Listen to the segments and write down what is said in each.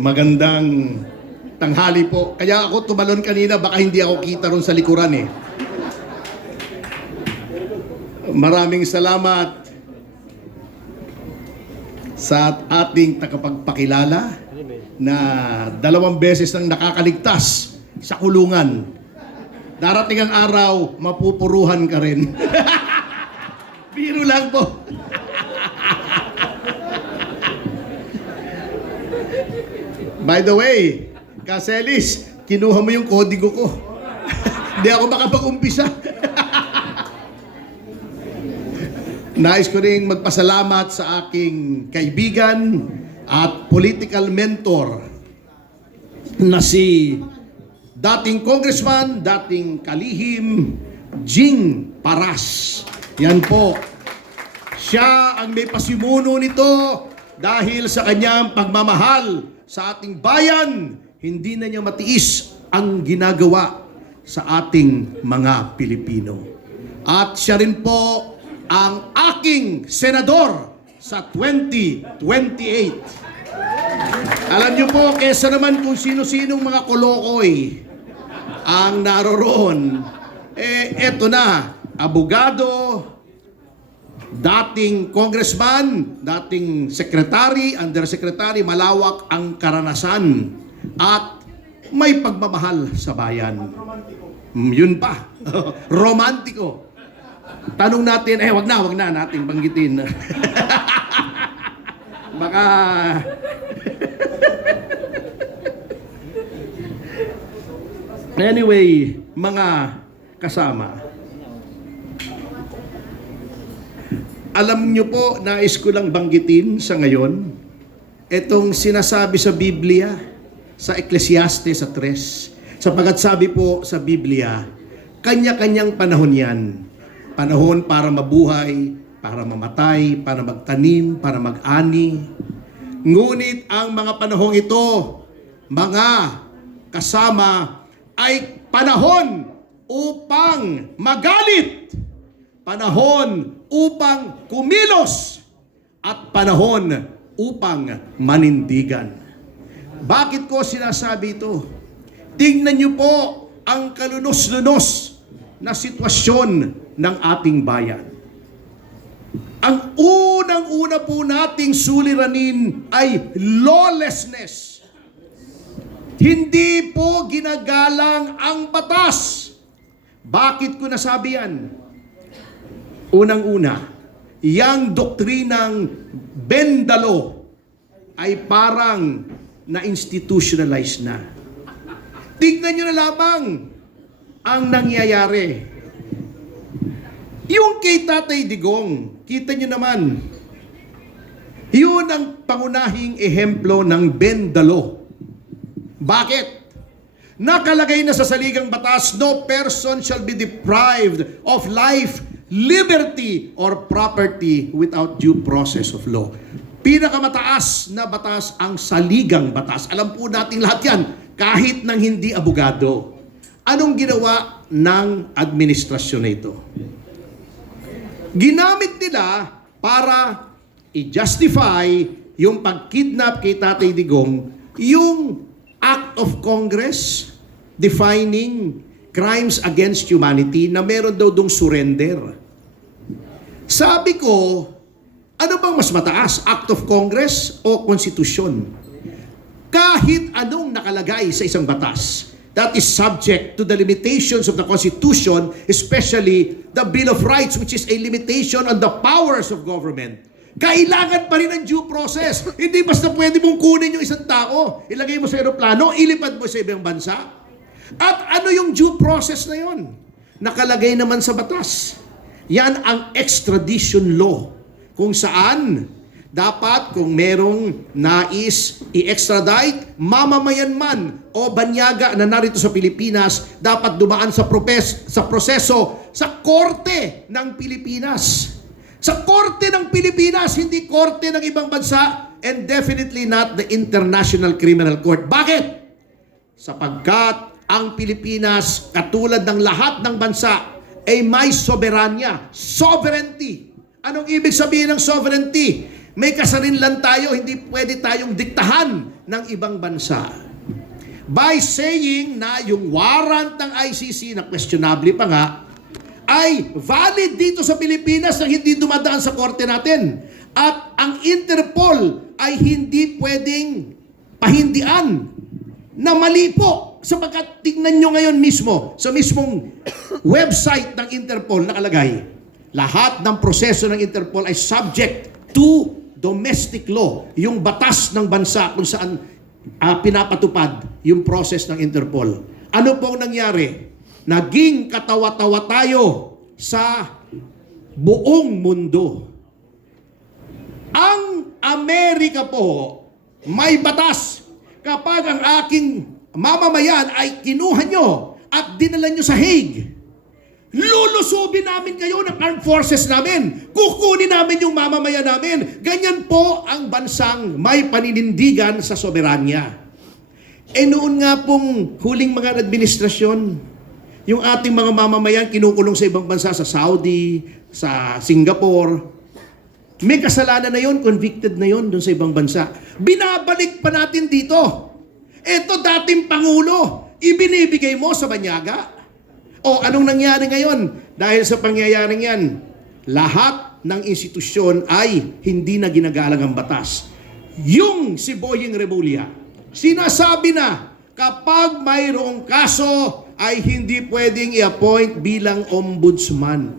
Magandang tanghali po. Kaya ako tumalon kanina, baka hindi ako kita ron sa likuran eh. Maraming salamat sa ating tagapagpakilala na 2 beses nang nakakaligtas sa kulungan. Darating ang araw, mapupuruhan ka rin. Biro lang po. By the way, Kaselis, kinuha mo yung kodigo ko. Hindi ako makapag-umpisa. Nais ko ring magpasalamat sa aking kaibigan at political mentor na si dating congressman, dating kalihim, Jing Paras. Yan po. Siya ang may pasimuno nito dahil sa kanyang pagmamahal sa ating bayan. Hindi na niya matiis ang ginagawa sa ating mga Pilipino. At siya rin po ang aking senador sa 2028. Alam niyo po, kesa naman kung sino-sinong mga kolokoy ang naroroon, eto na, abogado, dating congressman, dating secretary, undersecretary, malawak ang karanasan at may pagmamahal sa bayan. Yun pa, romantiko. Tanong natin, wag na nating banggitin. Baka anyway, mga kasama, alam nyo po, nais ko lang banggitin sa ngayon, itong sinasabi sa Biblia, sa Ecclesiastes sa 3, sapagkat sabi po sa Biblia, kanya-kanyang panahon yan. Panahon para mabuhay, para mamatay, para magtanim, para mag-ani. Ngunit ang mga panahong ito, mga kasama, ay panahon upang magalit, panahon upang kumilos, at panahon upang manindigan. Bakit ko sinasabi ito? Tingnan niyo po ang kalunos-lunos na sitwasyon ng ating bayan. Ang unang-una po nating suliranin ay lawlessness. Hindi po ginagalang ang batas. Bakit ko nasabi yan? Unang-una, yang doktrinang Bendalo ay parang na-institutionalize na. Tignan nyo na lamang ang nangyayari. Yung kay Tatay Digong, kita nyo naman, yun ang pangunahing ehemplo ng Bendalo. Bakit? Nakalagay na sa saligang batas, no person shall be deprived of life, liberty, or property without due process of law. Pinakamataas na batas ang saligang batas. Alam po nating lahat yan, kahit nang hindi abogado. Anong ginawa ng administrasyon na ito? Ginamit nila para i-justify yung pag-kidnap kay Tatay Digong, yung Act of Congress defining crimes against humanity na meron daw dong surrender. Sabi ko, ano bang mas mataas? Act of Congress o Konstitusyon? Kahit anong nakalagay sa isang batas that is subject to the limitations of the Constitution, especially the Bill of Rights, which is a limitation on the powers of government, kailangan pa rin ang due process. Hindi basta pwede mong kunin yung isang tao, ilagay mo sa eroplano, ilipad mo sa ibang bansa. At ano yung due process na yon? Nakalagay naman sa batas. Yan ang extradition law, kung saan dapat kung merong nais i-extradite, mamamayan man o banyaga na narito sa Pilipinas, dapat dumaan sa proseso sa korte ng Pilipinas. Sa korte ng Pilipinas, hindi korte ng ibang bansa, and definitely not the International Criminal Court. Bakit? Sapagkat ang Pilipinas, katulad ng lahat ng bansa, ay may soberanya, sovereignty. Anong ibig sabihin ng sovereignty? May kasarinlan tayo, hindi pwede tayong diktahan ng ibang bansa. By saying na yung warrant ng ICC, na questionable pa nga, ay valid dito sa Pilipinas na hindi dumadaan sa korte natin. At ang Interpol ay hindi pwedeng pahindian na mali po. Sapagkat tignan nyo ngayon mismo, sa mismong website ng Interpol nakalagay, lahat ng proseso ng Interpol ay subject to domestic law, yung batas ng bansa kung saan pinapatupad yung process ng Interpol. Ano pong nangyari? Naging katawa-tawa tayo sa buong mundo. Ang Amerika po may batas. Kapag ang aking mamamayan ay kinuha nyo at dinala nyo sa Hague, lulusubin namin kayo ng armed forces namin. Kukunin namin yung mamamayan namin. Ganyan po ang bansang may paninindigan sa soberanya. Noon nga pong huling mga administrasyon, yung ating mga mamamayan kinukulong sa ibang bansa, sa Saudi, sa Singapore. May kasalanan na yon, convicted na yon doon sa ibang bansa. Binabalik pa natin dito. Ito dating Pangulo, ibinibigay mo sa banyaga. O anong nangyari ngayon? Dahil sa pangyayaring yan, lahat ng institusyon ay hindi na ginagalang ang batas. Yung si Boying Remulla, sinasabi na kapag mayroong kaso ay hindi pwedeng i-appoint bilang ombudsman.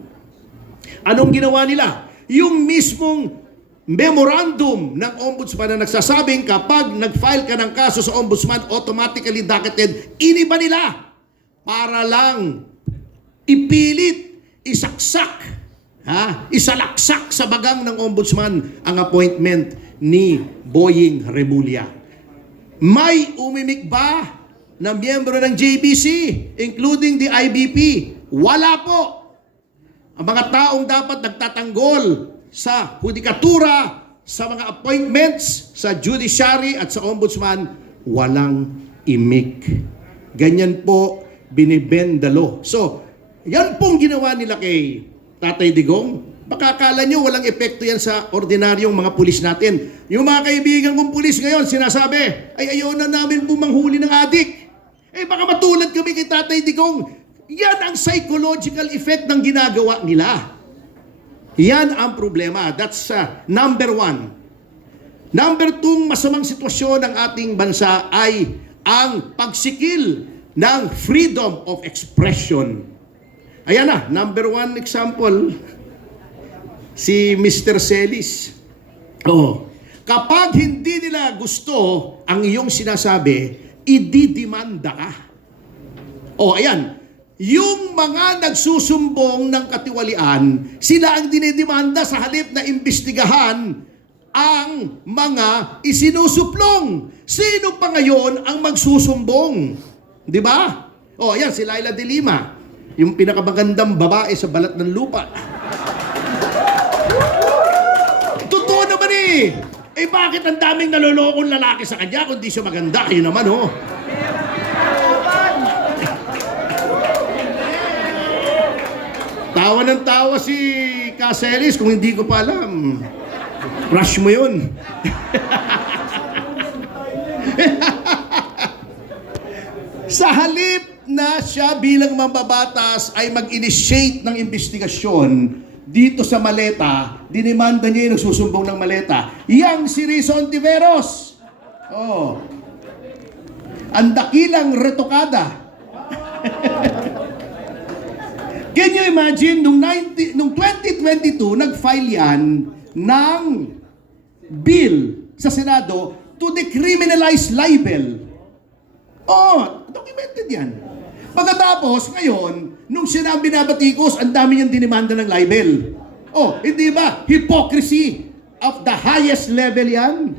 Anong ginawa nila? Yung mismong memorandum ng ombudsman na nagsasabing kapag nag-file ka ng kaso sa ombudsman, automatically docketed, iniba nila para lang ipilit, isaksak, isalaksak sa bagang ng ombudsman ang appointment ni Boying Remulla. May umimik ba na miyembro ng JBC, including the IBP? Wala po. Ang mga taong dapat nagtatanggol sa hudikatura, sa mga appointments, sa judiciary at sa ombudsman, walang imik. Ganyan po binibend the law. So, yan pong ginawa nila kay Tatay Digong. Baka akala nyo walang epekto yan sa ordinaryong mga pulis natin. Yung mga kaibigan kong pulis ngayon, sinasabi, ay ayaw na namin pong manghuli ng adik. Baka matulad kami kay Tatay Digong. Yan ang psychological effect ng ginagawa nila. Yan ang problema. That's number one. Number two, masamang sitwasyon ng ating bansa ay ang pagsikil ng freedom of expression. Ayan na, number one example, si Mr. Celis. Kapag hindi nila gusto ang iyong sinasabi, ididimanda ka. Ayan. Yung mga nagsusumbong ng katiwalian, sila ang dinidemanda sa halip na imbestigahan ang mga isinusuplong. Sino pa ngayon ang magsusumbong? Di ba? Ayan, si Laila de Lima, yung pinakamagandang babae sa balat ng lupa. Totoo naman bakit ang daming nalolokong lalaki sa kanya kung di siya maganda? Ayun naman, Tawa ng tawa si Caceres kung hindi ko pa alam. Rush mo yun. Sa halip na siya bilang mambabatas ay mag-initiate ng investigasyon dito sa Maleta, dinimanda niya yung nagsusumbong ng Maleta. Yang si Rizon Tiveros. Ang dakilang retokada. Can you imagine, nung 2022, nag-file yan ng bill sa Senado to decriminalize libel. Documented yan. Pagkatapos, ngayon, nung sinabi na Batikos, ang dami niyang dinimanda ng libel. Hindi ba? Hypocrisy of the highest level yan.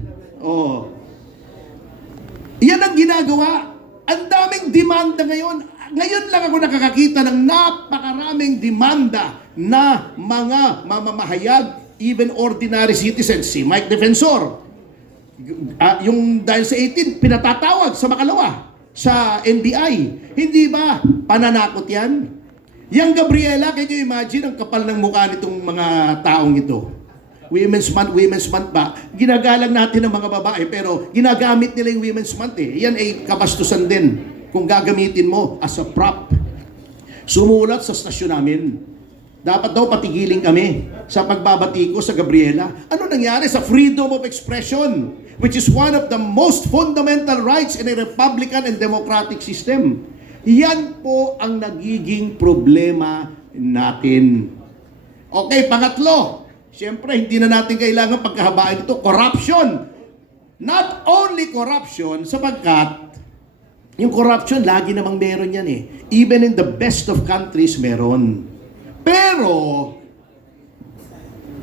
Yan ang ginagawa. Ang daming demanda ngayon. Ngayon lang ako nakakakita ng napakaraming demanda na mga mamamahayag, even ordinary citizens. Si Mike Defensor, yung dahil sa 18, pinatatawag sa makalawa sa NBI. Hindi ba pananakot yan? Yang Gabriela, can you imagine ang kapal ng mukha nitong mga taong ito? Women's Month ba? Ginagalang natin ng mga babae pero ginagamit nila yung Women's Month eh. Yan ay kabastusan din kung gagamitin mo as a prop. Sumulat sa stasyon namin. Dapat daw patigilin kami sa pagbabati ko sa Gabriela. Ano nangyari sa freedom of expression, which is one of the most fundamental rights in a republican and democratic system? Yan po ang nagiging problema natin. Okay, pangatlo. Siyempre, hindi na natin kailangan pagkahabaan ito. Corruption. Not only corruption, sapagkat yung corruption, lagi namang meron yan eh. Even in the best of countries, meron. Pero,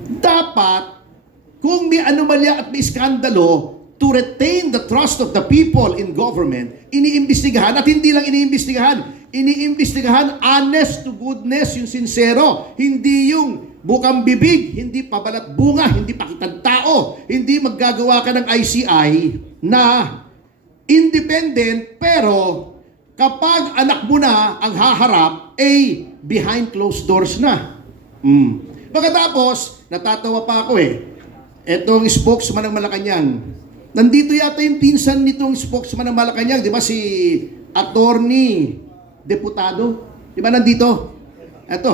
dapat, kung may anomalya at may skandalo, to retain the trust of the people in government, iniimbestigahan, at hindi lang iniimbestigahan honest to goodness, yung sincero, hindi yung bukang bibig, hindi pabalat bunga, hindi pakitang tao, hindi maggagawa ka ng ICI na independent, pero kapag anak mo na ang haharap, behind closed doors na. Pagkatapos, natatawa pa ako eh. Etong spokesman ng Malacanang. Nandito yata yung pinsan nitong spokesman ng Malacanang, di ba si attorney, deputado? Di ba nandito? Eto,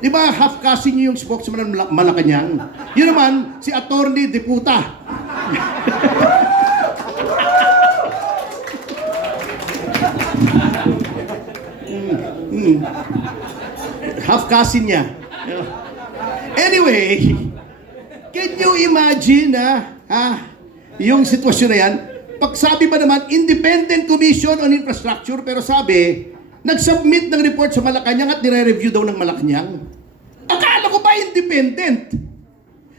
di ba half cousin niyo yung spokesman ng Malacanang? Yun naman, si attorney, deputa. Half cousin niya. Anyway, can you imagine yung sitwasyon na yan? Pagsabi ba naman, Independent Commission on Infrastructure, pero sabi, nag-submit ng report sa Malacanang at nire-review daw ng Malacanang. Akala ko ba independent?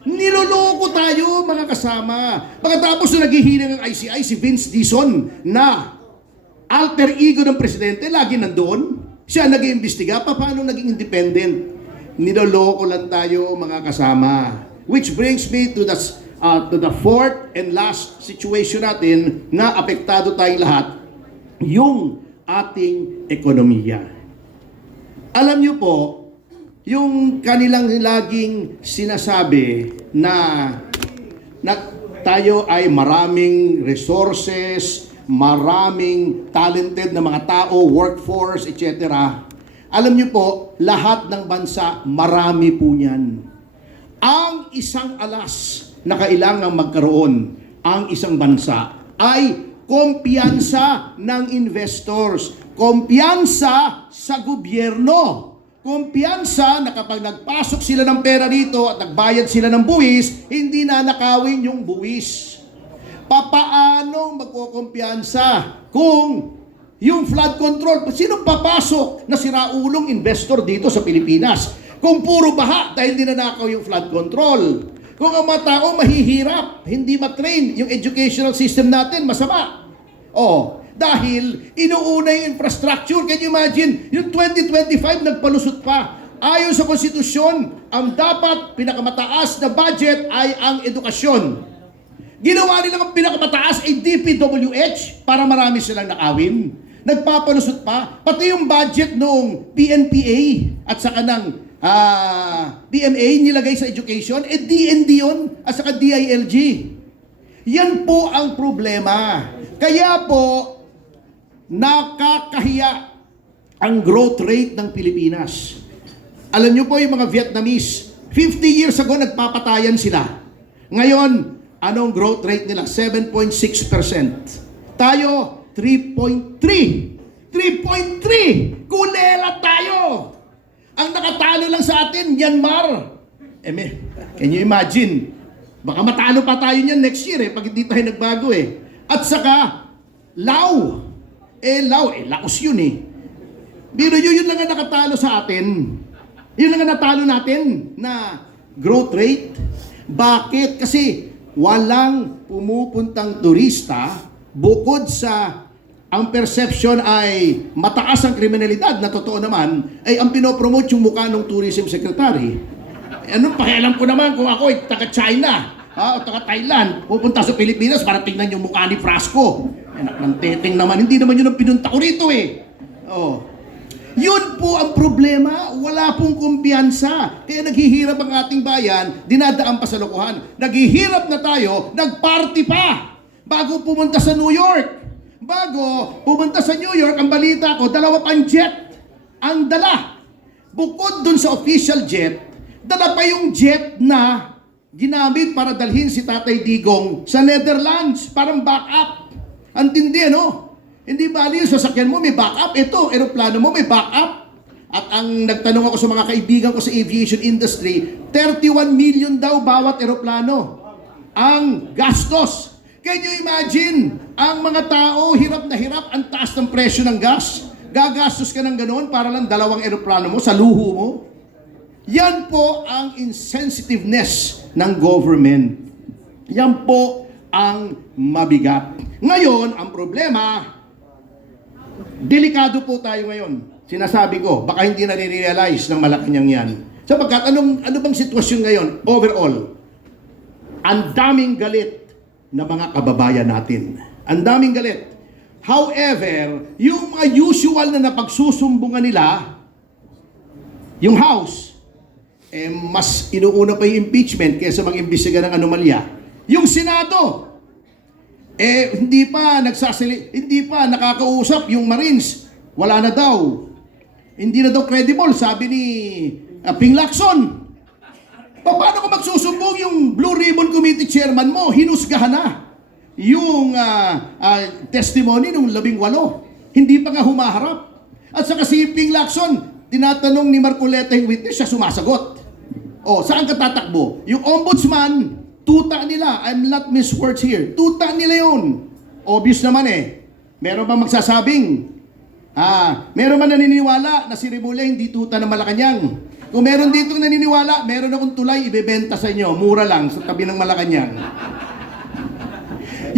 Niloloko tayo, mga kasama. Pagkatapos na naghihiling ng ICI, si Vince Dizon na alter ego ng presidente, lagi nandoon. Siya nag-iimbestiga, paano naging independent? Niloloko lang tayo, mga kasama. Which brings me to the fourth and last situation natin na apektado tayong lahat, yung ating ekonomiya. Alam niyo po, yung kanilang laging sinasabi na tayo ay maraming resources, maraming talented na mga tao, workforce, etc. Alam niyo po, lahat ng bansa, marami po niyan. Ang isang alas na kailangang magkaroon ang isang bansa ay kumpiyansa ng investors, kumpiyansa sa gobyerno, kumpiyansa na kapag nagpasok sila ng pera dito at nagbayad sila ng buwis, hindi nanakawin yung buwis. Papaano magkukumpiyansa kung yung flood control, sino papasok na siraulong investor dito sa Pilipinas? Kung puro baha dahil dinanakaw yung flood control. Kung ang mga tao mahihirap, hindi matrain, yung educational system natin masama. Dahil inuuna yung infrastructure. Can you imagine? Yung 2025 nagpalusot pa. Ayon sa konstitusyon, ang dapat pinakamataas na budget ay ang edukasyon. Ginawa nila ang pinakamataas ay DPWH para marami silang nakawin. Nagpapalusot pa. Pati yung budget noong PNPA at saka ng PMA nilagay sa education, DND yun at saka DILG. Yan po ang problema. Kaya po, nakakahiya ang growth rate ng Pilipinas. Alam nyo po yung mga Vietnamese, 50 years ago nagpapatayan sila. Ngayon, anong growth rate nila? 7.6%. Tayo, 3.3. 3.3! Kulela tayo! Ang nakatalo lang sa atin, Myanmar. Can you imagine? Baka matalo pa tayo niyan next year pag hindi tayo nagbago At saka, Laos. Laos yun Biro yun lang ang nakatalo sa atin. Yun lang ang natalo natin na growth rate. Bakit? Kasi walang pumupuntang turista bukod sa ang perception ay mataas ang kriminalidad na totoo naman, ay ang pinopromote yung mukha ng tourism secretary. Anong pakialam ko naman kung ako ay taga-China O taga Thailand, pupunta sa Pilipinas para tingnan yung mukha ni Frasco. Anak ng teteng naman, hindi naman yun ang pinunta ko rito eh. Oh. Yun po ang problema, wala pong kumpiyansa. Kaya naghihirap ang ating bayan, dinadaan pa sa lokohan. Naghihirap na tayo, nagparty pa bago pumunta sa New York. Bago pumunta sa New York, ang balita ko, 2 pang jet ang dala. Bukod dun sa official jet, dala pa yung jet na ginamit para dalhin si Tatay Digong sa Netherlands, parang backup. Antindi, ano? Hindi bali yung sasakyan mo, may backup. Ito, eroplano mo, may backup. At ang nagtanong ako sa mga kaibigan ko sa aviation industry, 31 million daw bawat eroplano ang gastos. Can you imagine? Ang mga tao, hirap na hirap, ang taas ng presyo ng gas. Gagastos ka ng ganoon para lang 2 eroplano mo sa luho mo. Yan po ang insensitiveness ng government. Yan po ang mabigat. Ngayon, ang problema, delikado po tayo ngayon. Sinasabi ko, baka hindi nare-realize ng Malacanang yan. Sapagkat ano bang sitwasyon ngayon overall? Ang daming galit na mga kababayan natin. Ang daming galit. However, yung mga usual na napagsusumbungan nila, yung House, mas inuuna pa yung impeachment kaysa mag-imbestiga ng anomalya. Yung Senado, hindi pa nakakausap yung Marines. Wala na daw. Hindi na daw credible, sabi ni Ping Lacson. Paano kung magsusumbong yung Blue Ribbon Committee chairman mo, hinusgahan na yung testimony ng 18. Hindi pa nga humaharap. At saka si Ping Lacson, tinatanong ni Marcoleta yung witness, siya sumasagot. Saan ka tatakbo? Yung ombudsman, tuta nila. I'm not miss words here. Tuta nila yun. Obvious naman eh. Meron ba magsasabing? Meron ba naniniwala na si Remulla hindi tuta ng Malacanang? Kung meron dito naniniwala, meron akong tulay ibebenta sa inyo. Mura lang sa tabi ng Malacanang.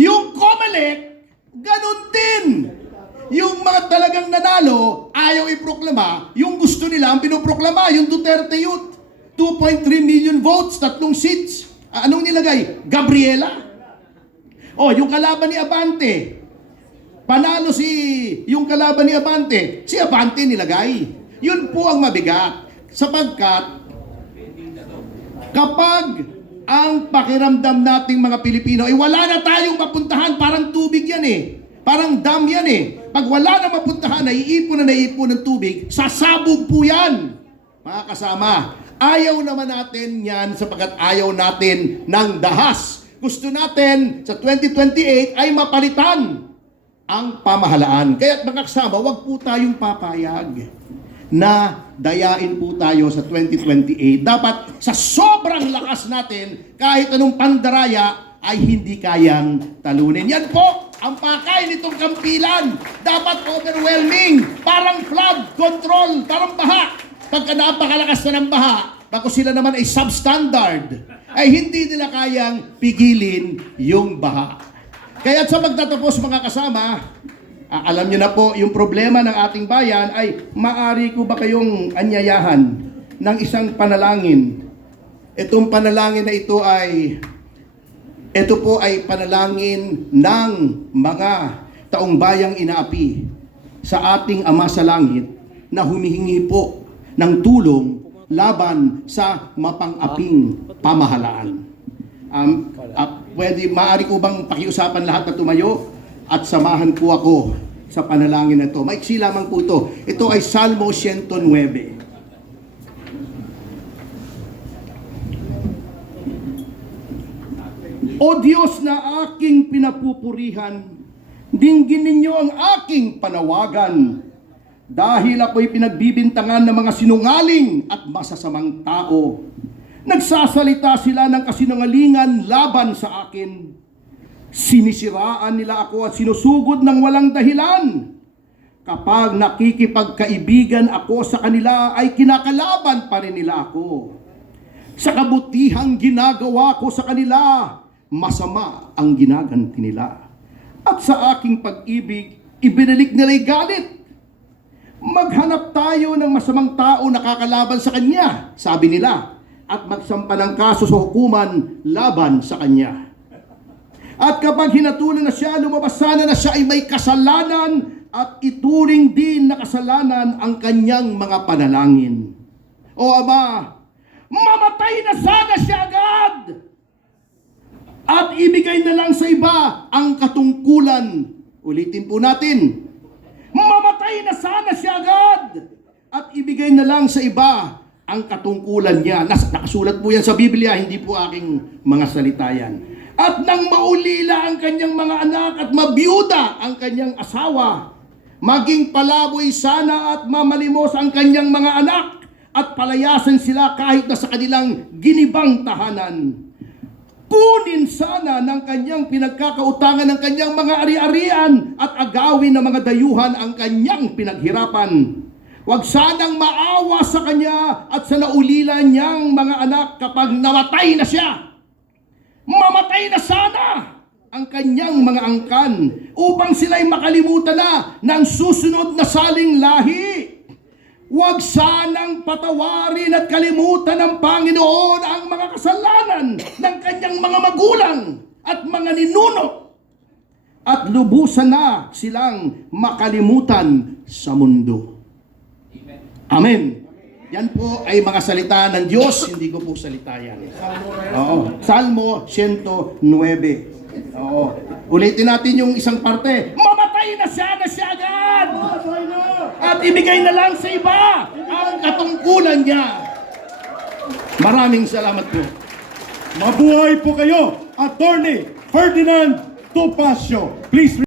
Yung COMELEC, ganun din. Yung mga talagang nanalo, ayaw iproklama. Yung gusto nila, ang pinoproklama, yung Duterte Youth. 2.3 million votes, 3 seats. Anong nilagay? Gabriela. Yung kalaban ni Abante. Panalo yung kalaban ni Abante. Si Abante nilagay. Yun po ang mabigat. Sapagkat, kapag ang pakiramdam nating mga Pilipino, wala na tayong mapuntahan, parang tubig yan eh. Parang dam yan eh. Pag wala na mapuntahan, naiipon ng tubig, sasabog po yan. Mga kasama, ayaw naman natin yan sapagkat ayaw natin ng dahas. Gusto natin sa 2028 ay mapalitan ang pamahalaan. Kaya mga kasama, wag po tayong papayag na dayain po tayo sa 2028. Dapat sa sobrang lakas natin, kahit anong pandaraya, ay hindi kayang talunin. Yan po ang pakay nitong kampilan. Dapat overwhelming, parang flood control, parang baha. Pagka napakalakas na ng baha, bago sila naman ay substandard, ay hindi nila kayang pigilin yung baha. Kaya sa magtatapos mga kasama, alam niyo na po, yung problema ng ating bayan ay maari ko ba kayong anyayahan ng isang panalangin? Itong panalangin na ito po ay panalangin ng mga taong bayang inaapi sa ating Ama sa Langit na humihingi po ng tulong laban sa mapang-aping pamahalaan. Maaari ko bang pakiusapan lahat na tumayo? At samahan po ako sa panalangin na ito. Maiksi lamang po ito. Ito ay Salmo 109. O Diyos na aking pinapupurihan, dinggin ninyo ang aking panawagan. Dahil ako'y pinagbibintangan ng mga sinungaling at masasamang tao. Nagsasalita sila ng kasinungalingan laban sa akin. Sinisiraan nila ako at sinusugod ng walang dahilan. Kapag nakikipagkaibigan ako sa kanila, ay kinakalaban pa rin nila ako. Sa kabutihang ginagawa ko sa kanila, masama ang ginaganti nila. At sa aking pag-ibig, ibinalik nila'y galit. Maghanap tayo ng masamang tao na kakalaban sa kanya, sabi nila. at magsampa ng kaso sa hukuman laban sa kanya. At kapag hinatulan na siya, lumabas sana na siya ay may kasalanan at ituring din na kasalanan ang kanyang mga panalangin. O Ama, mamatay na sana siya agad at ibigay na lang sa iba ang katungkulan. Ulitin po natin, mamatay na sana siya agad at ibigay na lang sa iba ang katungkulan niya. Nakasulat po yan sa Biblia, hindi po aking mga salita yan. At nang maulila ang kanyang mga anak at mabiyuda ang kanyang asawa, maging palaboy sana at mamalimos ang kanyang mga anak at palayasan sila kahit na sa kanilang ginibang tahanan. Kunin sana ng kanyang pinagkakautangan ng kanyang mga ari-arian at agawin ng mga dayuhan ang kanyang pinaghirapan. Huwag sanang maawa sa kanya at sa naulila niyang mga anak kapag namatay na siya. Mamatay na sana ang kanyang mga angkan upang sila'y makalimutan na ng susunod na saling lahi. Huwag sanang patawarin at kalimutan ng Panginoon ang mga kasalanan ng kanyang mga magulang at mga ninuno at lubusan na silang makalimutan sa mundo. Amen. Yan po ay mga salita ng Diyos, hindi ko po salita yan. Oo. Salmo 109. Oo. Ulitin natin yung isang parte. Mamatay na siya agad! At ibigay na lang sa iba ang katungkulan niya. Maraming salamat po. Mabuhay po kayo, Attorney Ferdinand Topacio. Please